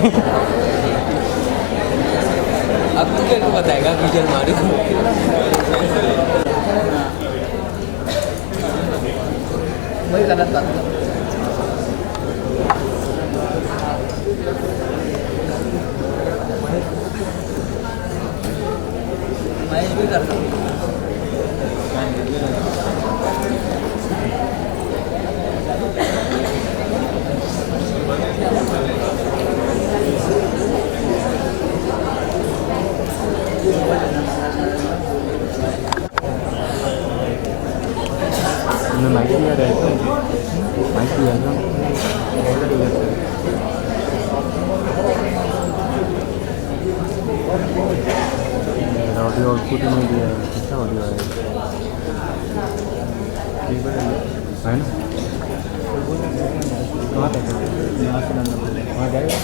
अब तू मेरे को बताएगा विजल मारू। वही गलत बात है। महेश भी करता हूँ। माइक दिया रहेगा, माइक दिया था ऑडियो आउटपुट में दिया है। कैसा ऑडियो है है ना? कहाँ तक यहाँ से वहाँ जाएगा।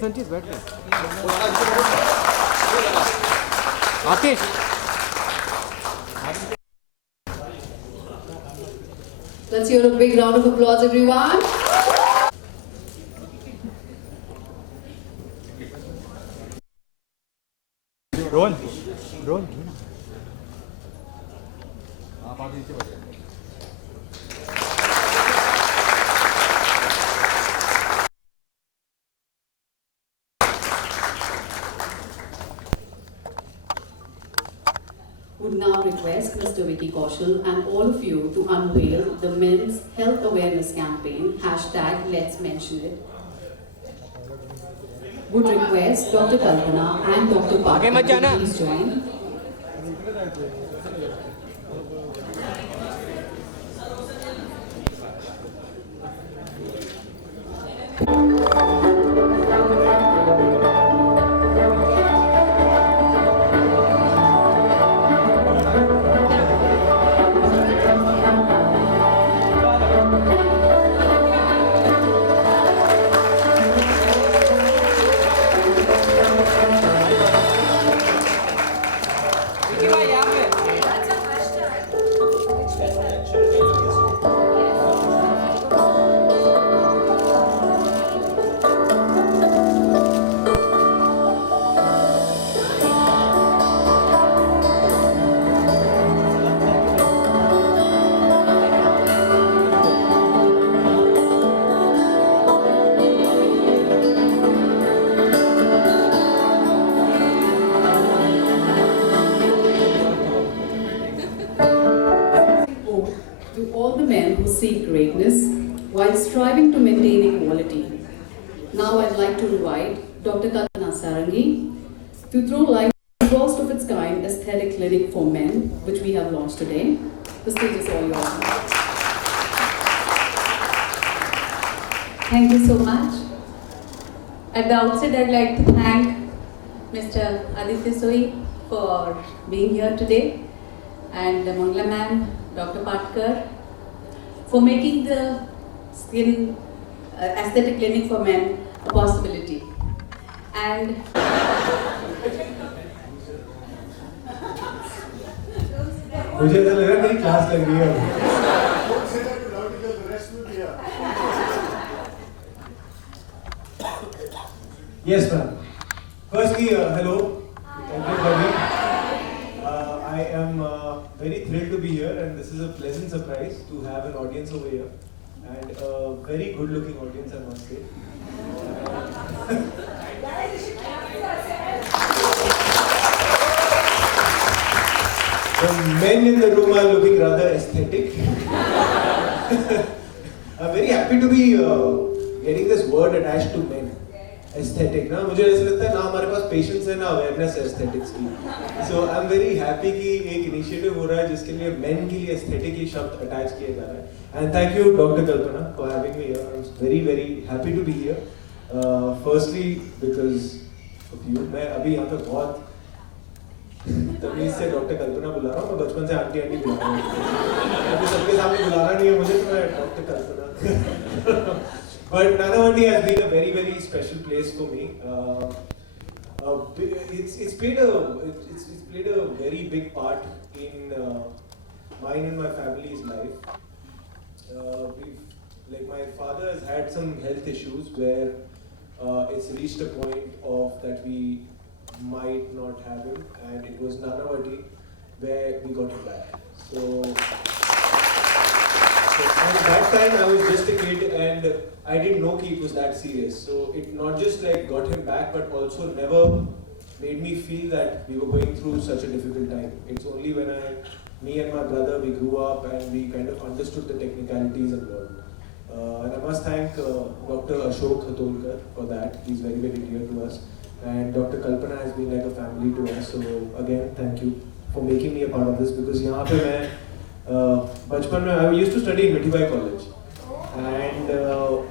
संचित बैठ आतिश। Let's hear a big round of applause, everyone. Drone Would now request Mr. Vicky Kaushal and all of you to unveil the Men's Health Awareness Campaign, #Let's Mention It. Would request Dr. Kalpana and Dr. Patkar to please join. To all the men who seek greatness while striving to maintain equality. Now I'd like to invite Dr. Kalpana Sarangi to throw light on the first of its kind aesthetic clinic for men, which we have launched today. The stage is all yours. Thank you so much. At the outset, I'd like to thank Mr. Aditya Soi for being here today, and the Mangla man, Dr. Patkar, for making the skin aesthetic clinic for men a possibility. And मुझे तो लगा मेरी class लग रही है। Yes, ma'am. Firstly, hello, everybody. I am very thrilled to be here. here, and this is a pleasant surprise to have an audience over here, and a very good-looking audience, I must say. The men in the room are looking rather aesthetic. I'm very happy to be getting this word attached to men. Aesthetic ना मुझे ऐसा लगता है ना हमारे पास patience है ना awareness है aesthetics की. So I'm very happy कि एक initiative हो रहा है जिसके लिए men के लिए aesthetic ही शब्द attach किया जा रहा है. And thank you Dr. Kalpana for having me here. I'm very happy to be here. Firstly because of you. मैं अभी यहाँ पे बहुत तमीज़ से डॉक्टर कल्पना बुला रहा हूँ. मैं बचपन से आंटी बुला रहा हूँ. अभी सबके सामने बुलाना नहीं है मुझे तो मैं doctor Kalpana. But Nanavati has been a very special place for me. It's played a very big part in mine and my family's life. Like my father has had some health issues where it's reached a point of that we might not have him, and it was Nanavati where we got him back. So at that time I was just a kid and I didn't know it was that serious. So it not just like got him back, but also never made me feel that we were going through such a difficult time. It's only when me and my brother, we grew up and we kind of understood the technicalities involved. And I must thank Dr. Ashok Khatolkar for that. He's very dear to us. And Dr. Kalpana has been like a family to us. So again, thank you for making me a part of this, because यहाँ पे मैं बचपन में I used to study in Mithibai College. And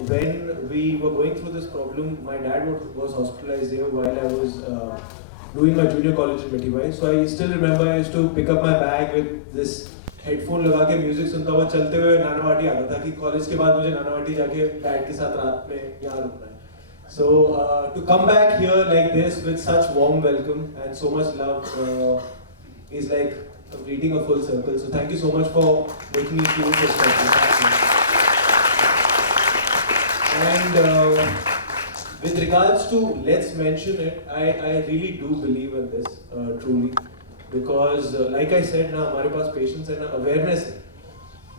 when we were going through this problem, my dad was hospitalized here while I was doing my junior college in Mithibai. So I still remember I used to pick up my bag with this headphone लगा के music सुनता हुआ चलते हुए नानावाटी आता था कि college के बाद मुझे नानावाटी जाके डैड के साथ रात में यहाँ रुकना है. So to come back here like this with such warm welcome and so much love is like completing a full circle. So thank you so much for making me feel so special. And with regards to let's mention it, I really do believe in this truly, because like I said ना हमारे पास patience है ना awareness है.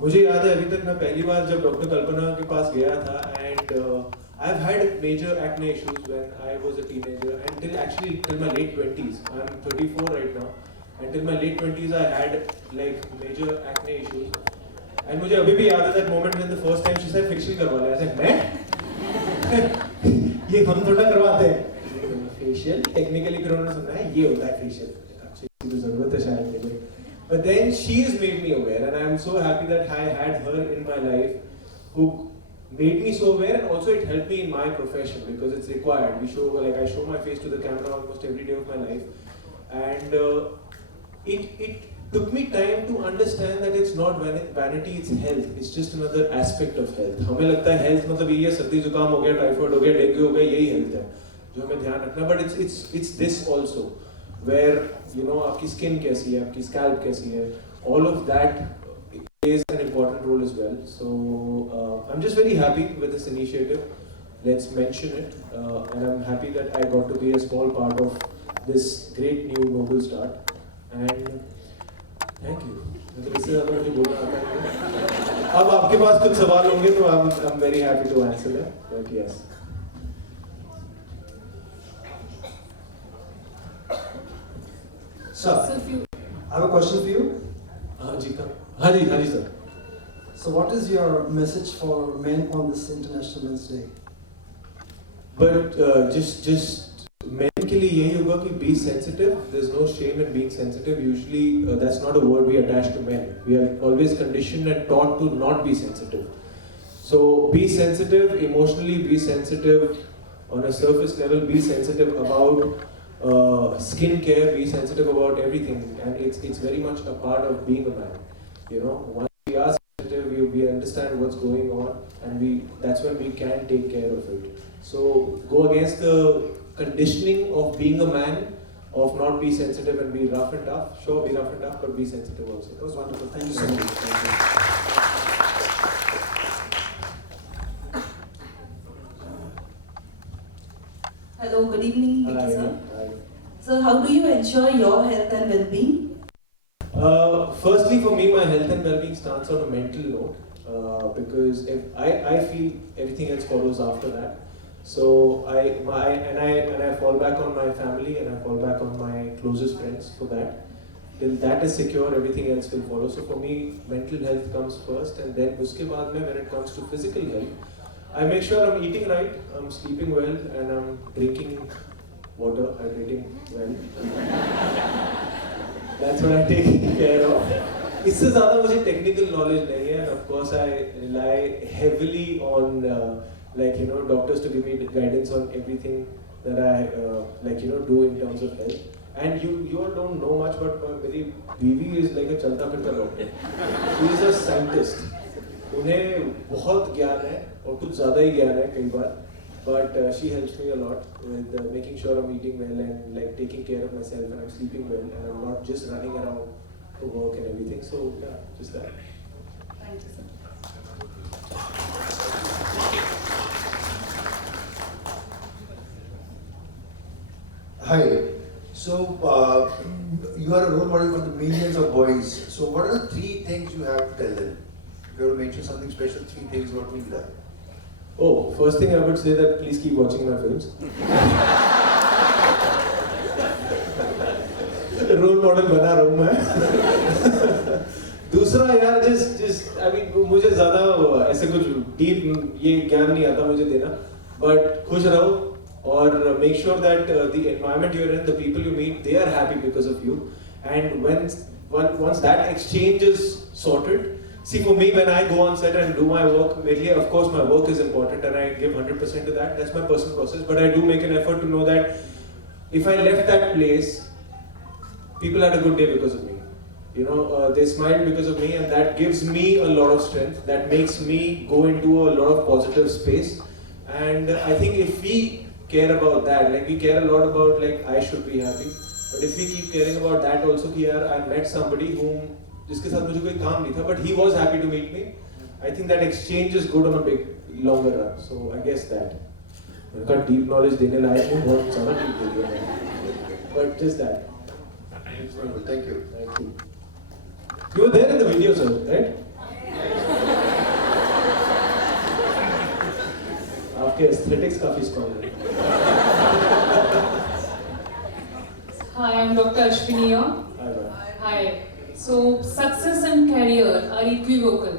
मुझे याद है अभी तक मैं पहली बार जब डॉक्टर कल्पना के पास गया था, and I've had major acne issues when I was a teenager, and till my late 20s. I'm 34 right now. Until my late 20s, I had like major acne issues. And मुझे अभी भी याद है that moment when the first time she said facial करवा ले. I said मैं ये हम थोड़ा करवाते हैं facial. Technically फिर उन्होंने सुना है ये होता है facial. अच्छी तो ज़रूरत है शायद मुझे. But then she has made me aware, and I am so happy that I had her in my life who made me so aware, and also it helped me in my profession because it's required. I show my face to the camera almost every day of my life, and it took me time to understand that it's not vanity, it's health. It's just another aspect of health. हमें लगता है health मतलब ये सर्दी जुकाम हो गया, typhoid हो गया, डेंगू हो गया, यही health है जो हमें ध्यान रखना. But it's this also, where you know आपकी skin कैसी है, आपकी scalp कैसी है, all of that plays an important role as well. So I'm just very happy with this initiative. Let's mention it, and I'm happy that I got to be a small part of this great new noble start. And thank you. मतलब इससे ज़्यादा मुझे बोलना आता है. अब आपके पास कुछ सवाल होंगे तो I'm very happy to answer them. But yes. Sir, I have a question for you. हाँ जी sir. So what is your message for men on this International Men's Day? But just men के लिए यही होगा कि be sensitive. There's no shame in being sensitive. Usually that's not a word we attach to men. We are always conditioned and taught to not be sensitive. So be sensitive emotionally. Be sensitive on a surface level. Be sensitive about skin care. Be sensitive about everything, and it's very much a part of being a man. You know, once we are sensitive, we understand what's going on, and that's when we can take care of it. So go against the conditioning of being a man, of not be sensitive and be rough and tough. Sure, be rough and tough, but be sensitive also. That was wonderful. Thank you so much. Thank you. Hello, good evening, Vicky sir. Hi. So, how do you ensure your health and well-being? Firstly, for me, my health and well-being starts on a mental note because if I feel everything else follows after that. So I fall back on my family and I fall back on my closest friends for that. Till that is secure, everything else will follow. So for me, mental health comes first, and then uske baad mein, when it comes to physical health, I make sure I'm eating right, I'm sleeping well, and I'm drinking water, hydrating well. That's what I'm taking care of. इससे ज़्यादा मुझे technical knowledge नहीं है, and of course I rely heavily on doctors to give me guidance on everything that I do in terms of health. And you all don't know much, but मेरी बीवी is like a चलता फिरता doctor. She is a scientist. उन्हें बहुत ज्ञान है और कुछ ज़्यादा ही ज्ञान है कई बार. But she helps me a lot with making sure I'm eating well and like taking care of myself and I'm sleeping well and I'm not just running around for work and everything. So yeah, just that. Thank you, sir. Hi. So you are a role model for the millions of boys. So what are the 3 things you have to tell them? If you have to mention something special, 3 things, what will be that? Oh, first thing I would say that please keep watching my films. Role model बना रहा हूँ मैं. दूसरा यार just I mean मुझे ज़्यादा ऐसे कुछ deep ये ज्ञान नहीं आता मुझे देना, but खुश रहो और make sure that the environment you're in, the people you meet, they are happy because of you, and once that exchange is sorted. See, for me, when I go on set and do my work, mainly, of course, my work is important and I give 100% to that. That's my personal process. But I do make an effort to know that if I left that place, people had a good day because of me. You know, they smiled because of me, and that gives me a lot of strength. That makes me go into a lot of positive space. And I think if we care about that, like we care a lot about like I should be happy. But if we keep caring about that also, कि यार I met somebody whom जिसके साथ मुझे कोई काम नहीं था, but he was happy to meet me. I think that exchange is good on a big, longer run. So I guess that. मैंने कहा deep knowledge देने लायक हूँ, बहुत ज़्यादा deep दे दिया मैंने. But just that. Thank you. Thank you. You were there in the video, sir, right? आपके aesthetics काफी strong हैं. Hi, I'm Dr. Ashwini here. Hi, ma'am. Hi. So, success and career are equivocal.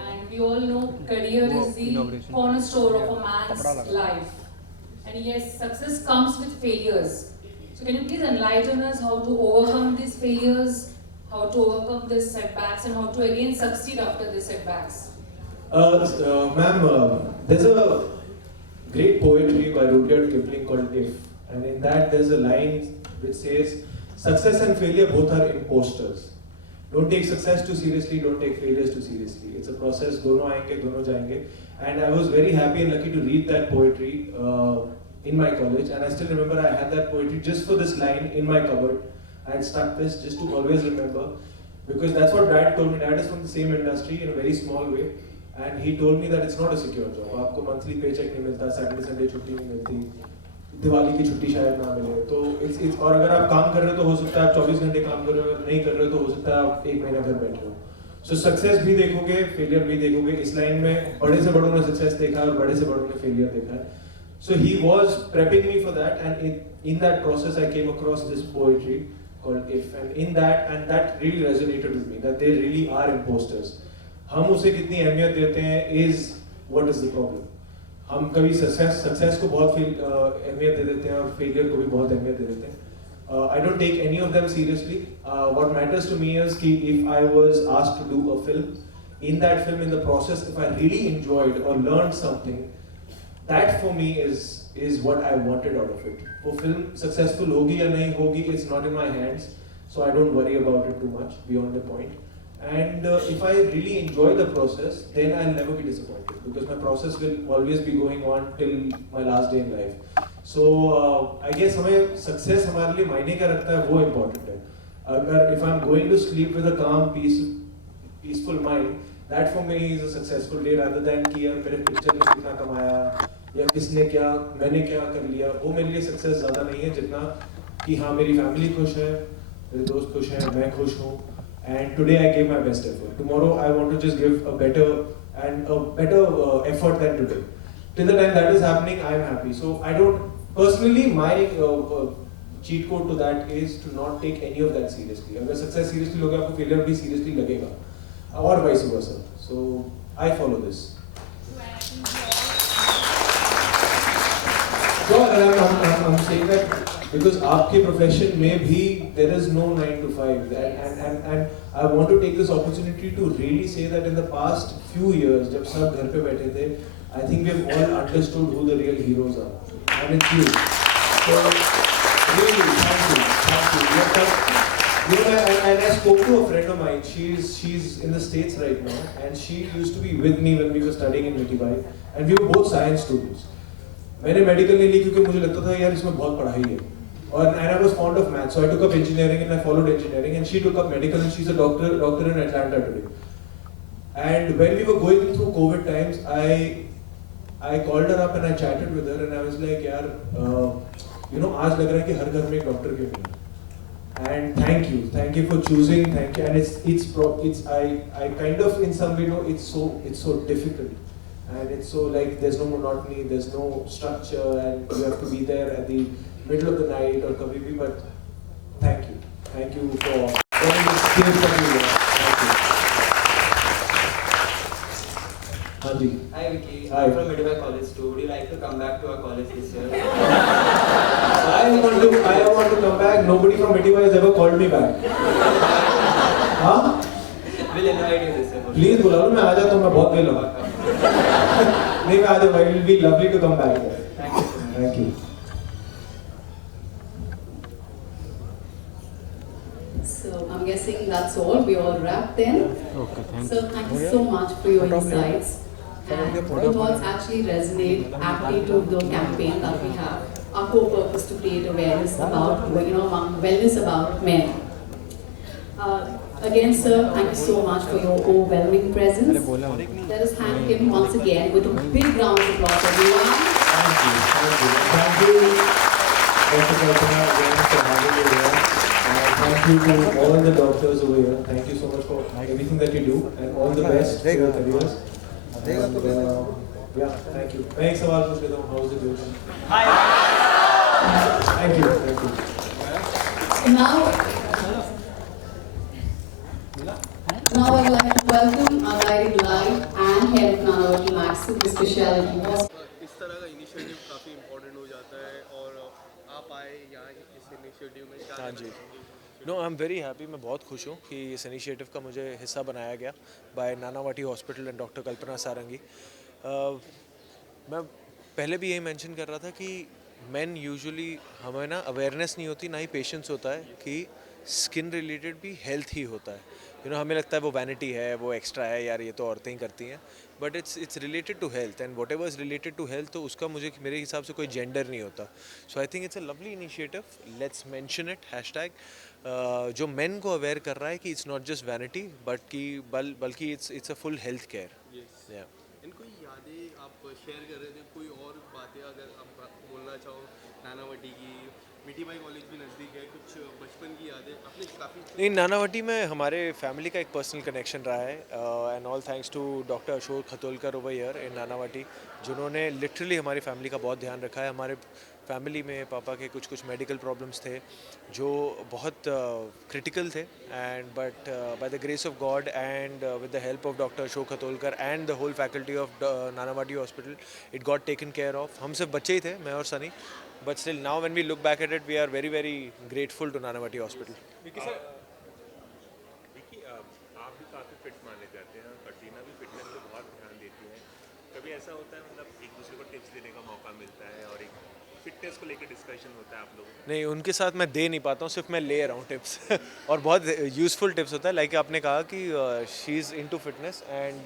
And we all know career is the cornerstone of a man's life. And yes, success comes with failures. So, can you please enlighten us how to overcome these failures, how to overcome these setbacks, and how to again succeed after these setbacks? Ma'am, there's a great poetry by Rudyard Kipling called If. And in that, there's a line which says, success and failure both are imposters. Don't take success too seriously, don't take failures too seriously. It's a process, dono aayenge, dono jayenge. And I was very happy and lucky to read that poetry in my college. And I still remember I had that poetry just for this line in my cupboard. I had stuck this just to always remember. Because that's what Dad told me. Dad is from the same industry in a very small way. And he told me that it's not a secure job. आपको monthly paycheck नहीं मिलता, Saturday, Sunday छुट्टी नहीं मिलती. दिवाली की छुट्टी शायद ना मिले, तो it's और अगर आप काम कर रहे हो तो हो सकता है आप 24 घंटे काम कर रहे हो, अगर नहीं कर रहे हो तो हो सकता है आप 1 महीना घर बैठे हो. सो सक्सेस भी देखोगे, फेलियर भी देखोगे. इस लाइन में बड़े से बड़ों ने सक्सेस देखा और बड़े से बड़ों ने फेलियर देखा है. So he was prepping me for that, and in that process I came across this poetry called If, and that really resonated with me, that they really are imposters. हम उसे कितनी अहमियत देते हैं is what is the problem. हम कभी success को बहुत अहमियत दे देते हैं और फेलियर को भी बहुत अहमियत दे देते हैं. I don't take any of them seriously. What matters to me is कि if I was asked to do a film, in that film, in the process, if I really enjoyed or learned something, that for me is what I wanted out of it. वो film successful होगी या नहीं होगी, it's not in my hands, so I don't worry about it too much beyond the point. And if I really enjoy the process, then I'll never be disappointed because my process will always be going on till my last day in life. So I guess हमें success हमारे लिए मायने क्या रखता है वो important है. अगर if I'm going to sleep with a calm, peaceful mind, that for me is a successful day rather than कि यार मेरे picture ने कितना कमाया या किसने क्या मैंने क्या कर लिया. वो मेरे लिए success ज़्यादा नहीं है जितना कि हाँ मेरी family खुश है, मेरे दोस्त खुश हैं, मैं खुश हूँ. And today I gave my best effort. Tomorrow I want to just give a better effort than today. Till the time that is happening, I am happy. So I don't personally, my cheat code to that is to not take any of that seriously. अगर success seriously लोगे आपको failure भी seriously लगेगा, और vice versa. So I follow this. So I'm saying that because आपके profession में भी there is no 9 to 5, and I want to take this opportunity to really say that in the past few years जब सब घर पे बैठे थे, I think we've all understood who the real heroes are, and it's you. So really, thank you. And I spoke to a friend of mine. She's in the States right now, and she used to be with me when we were studying in Vicky Kaushal, and we were both science students. मैंने medical नहीं ली क्योंकि मुझे लगता था यार इसमें बहुत पढ़ाई है, और and I was fond of math, so I took up engineering and I followed engineering, and she took up medical and she's a doctor in Atlanta today. And when we were going through COVID times, I called her up and I chatted with her and I was like यार आज लग रहा है कि हर घर में एक doctor क्यों नहीं. And thank you for choosing, thank you. And it's I kind of in some way know it's so difficult. And it's so like there's no monotony, there's no structure, and you have to be there at the middle of the night or kabhi bhi. But thank you for getting this skill from you. Thank you. Hanji. Hi Vicky, Hi. I'm from Midway College too. Would you like to come back to our college this year? I want to come back. Nobody from Midway has ever called me back. हाँ? We'll invite you this year. Please बुला लो, मैं आ जाता हूँ, मैं बहुत well हूँ. नहीं मैं आ जाऊँगा. It will be lovely to come back. Thank you. So I'm guessing that's all. We all wrapped then. Okay, thank So thank you so much for your insights. And your words actually resonate aptly to the campaign that we have. Our core purpose to create awareness about, wellness about men. Again, sir, thank you so much for your overwhelming presence. Let us thank him once again with a big round of applause, everyone. Thank you, Dr. Kalpana, again for having me here. Thank you to all the doctors over here. Thank you so much for everything that you do, and all the best for your careers. And, yeah, thank you. मैं एक सवाल पूछ लेता हूँ. How is it going? Thank you. Now I would like to welcome our guiding light and head of Nanavati Max to the Speciality Hospital. इस तरह का initiative काफ़ी इम्पोर्टेंट हो जाता है, और आप आए यहाँ इस इनिशिएटिव में क्या? हाँ जी, no I am very happy. मैं बहुत खुश हूँ कि इस इनिशिएटिव का मुझे हिस्सा बनाया गया by Nanavati hospital and doctor Kalpana Sarangi. मैं पहले भी यही मेंशन कर रहा था कि मेन यूजुअली हमें ना अवेयरनेस नहीं होती, ना ही पेशेंस होता है कि स्किन रिलेटेड भी हेल्थ ही होता है. हमें लगता है वो वैनिटी है, वो एक्स्ट्रा है, यार ये तो औरतें ही करती हैं, but it's related to health, and whatever is related to health, तो उसका मेरे हिसाब से कोई जेंडर नहीं होता. So I think it's a lovely initiative. Let's mention it. Hashtag जो मेन को अवेयर कर रहा है कि इट्स नॉट जस्ट वैनिटी बल्कि it's a full health care. इनको यादें आप शेयर कर रहे थे, कोई और बातें अगर आप बोलना चाहो नानावटी की? मीठीबाई कॉलेज भी नज़दीक है, कुछ बचपन की यादें आपने काफ़ी? नहीं, नानावटी में हमारे फैमिली का एक पर्सनल कनेक्शन रहा है, and all thanks to doctor Ashok Khatolkar over here in Nanavati, जिन्होंने लिटरली हमारी फैमिली का बहुत ध्यान रखा है. हमारे फैमिली में पापा के कुछ मेडिकल प्रॉब्लम्स थे जो बहुत क्रिटिकल थे, and but by the grace of God and with the help of doctor Ashok Khatolkar and the whole faculty of Nanavati hospital, it got taken care of. हम सिर्फ बच्चे ही थे, मैं और Sunny, but still now when we look back at it, we are very very grateful to Nanavati Hospital. Vicky आप भी काफ़ी fit माने जाते हैं, कटरीना भी फिटनेस पे बहुत ध्यान देती हैं. कभी ऐसा होता है मतलब एक दूसरे को टिप्स देने का मौका मिलता है और एक फिटनेस को लेकर डिस्कशन होता है आप लोगों? नहीं, उनके साथ मैं दे नहीं पाता हूँ, सिर्फ मैं ले रहा हूँ टिप्स और बहुत यूज़फुल टिप्स होता है. लाइक आपने कहा कि she is into fitness and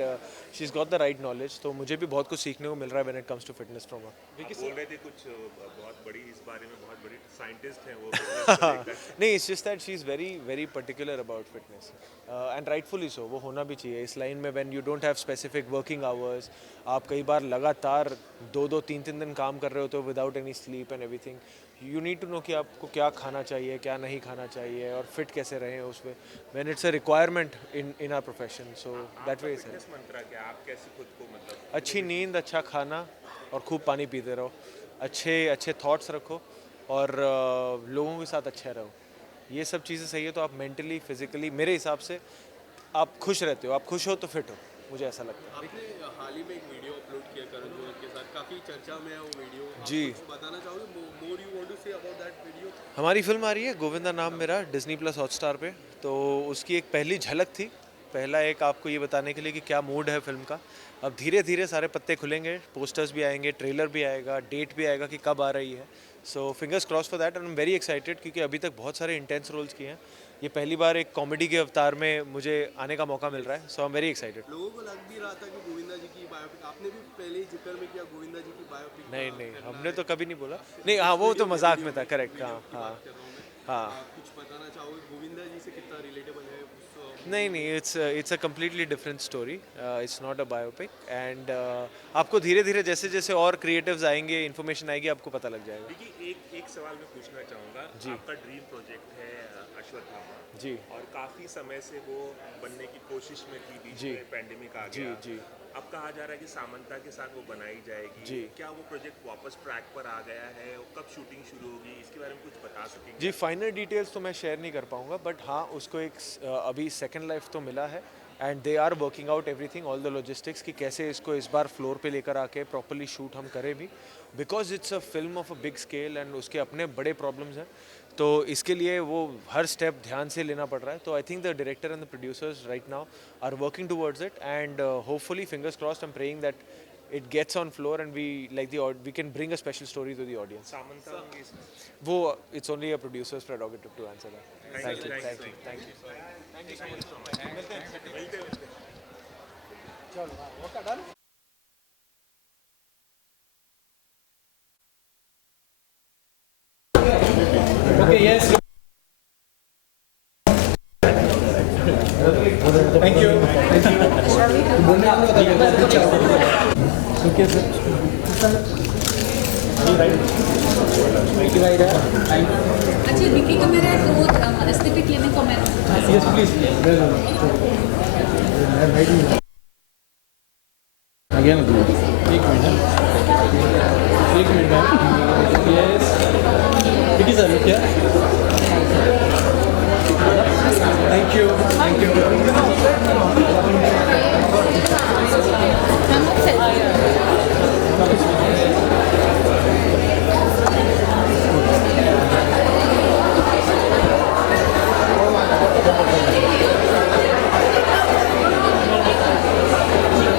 she is got the right knowledge, तो मुझे भी बहुत कुछ सीखने को मिल रहा है when it comes to fitness from her. बोल रहे थे कुछ बहुत बड़ी इस बारे में बहुत बड़ी साइंटिस्ट हैं वो fitness को लेकर. नहीं, it's just that she is very very particular about fitness, and rightfully so. वो होना भी चाहिए इस लाइन में. When you don't have specific working hours, आप कई बार लगातार 2-3 दिन काम कर रहे होते हो without any sleep. Sleep and everything, you need to know कि आपको क्या खाना चाहिए, क्या नहीं खाना चाहिए, और फिट कैसे रहें उसमें, when it's a requirement in our profession. So that way is fitness mantra क्या, आप कैसे खुद को मतलब अच्छी नींद, अच्छा खाना और खूब पानी पीते रहो, अच्छे अच्छे थॉट्स रखो, और लोगों के साथ अच्छे रहो. ये सब चीज़ें सही है तो आप मेंटली, फिजिकली, मेरे हिसाब से आप खुश रहते हो. आप खुश हो तो फिट हो, मुझे ऐसा लगता है. आपने हाल ही में एक वीडियो अपलोड किया करण जौहर के साथ, काफ़ी चर्चा में है वो वीडियो. आप जी. कुछ बताना चाहोगे, more you want to say about that video? हमारी फिल्म आ रही है गोविंदा नाम मेरा, डिज्नी प्लस हॉटस्टार पे. तो उसकी एक पहली झलक थी, पहला एक आपको ये बताने के लिए कि क्या मूड है फिल्म का. अब धीरे धीरे सारे पत्ते खुलेंगे, पोस्टर्स भी आएंगे, ट्रेलर भी आएगा, डेट भी आएगा कि कब आ रही है. So fingers cross for that, and I am very excited क्योंकि अभी तक बहुत सारे इंटेंस रोल्स किए हैं. ये पहली बार एक कॉमेडी के अवतार में मुझे आने का मौका मिल रहा है. सो आई एम वेरी एक्साइटेड. लोगों को लग भी रहा था कि गोविंदा जी की बायोपिक, आपने भी पहले ही जिक्र में किया गोविंदा जी की बायोपिक. नहीं नहीं, हमने तो कभी नहीं बोला. नहीं, हाँ वो तो मजाक में था. करेक्ट. हाँ हाँ हाँ. आप कुछ बताना चाहोगे गोविंदा जी से कितना रिलेटेबल है? नहीं नहीं, it's a completely different story. It's not a biopic. And आपको धीरे धीरे जैसे जैसे और क्रिएटिव्स आएंगे, इन्फॉर्मेशन आएगी, आपको पता लग जाएगा. देखिए एक सवाल मैं पूछना चाहूँगा. आपका ड्रीम प्रोजेक्ट है अश्वत्थामा जी. और काफ़ी समय से वो बनने की कोशिश में थी, बीच जी. में पैंडेमिक आ जी गया. जी. अब कहा जा रहा है कि सामंता के साथ वो बनाई जाएगी. जी. क्या वो प्रोजेक्ट वापस ट्रैक पर आ गया है? कब शूटिंग शुरू होगी, इसके बारे में कुछ बता सकेंगे? जी, फाइनल डिटेल्स तो मैं शेयर नहीं कर पाऊँगा, बट हाँ उसको एक अभी सेकेंड लाइफ तो मिला है. And they are working out everything, all the logistics, कि कैसे इसको इस बार फ्लोर पे लेकर आके प्रॉपरली शूट हम करें भी, because it's a film of a big scale and उसके अपने बड़े प्रॉब्लम्स हैं. तो इसके लिए वो हर स्टेप ध्यान से लेना पड़ रहा है. तो I think the director and the producers right now are working towards it, and hopefully fingers crossed, I am praying that it gets on floor and we can bring a special story to the audience. Samantha होंगी इसमें? वो it's only a producer's prerogative to answer that. Thank you. Thank you so much. मिलते हैं. Okay, yes. Thank you. Okay, sir. अच्छा, विकी का मेरा दो aesthetic clinic को मैंने. Yes, please. Again, एक minute. Yes. Vicky sir, look here. Thank you.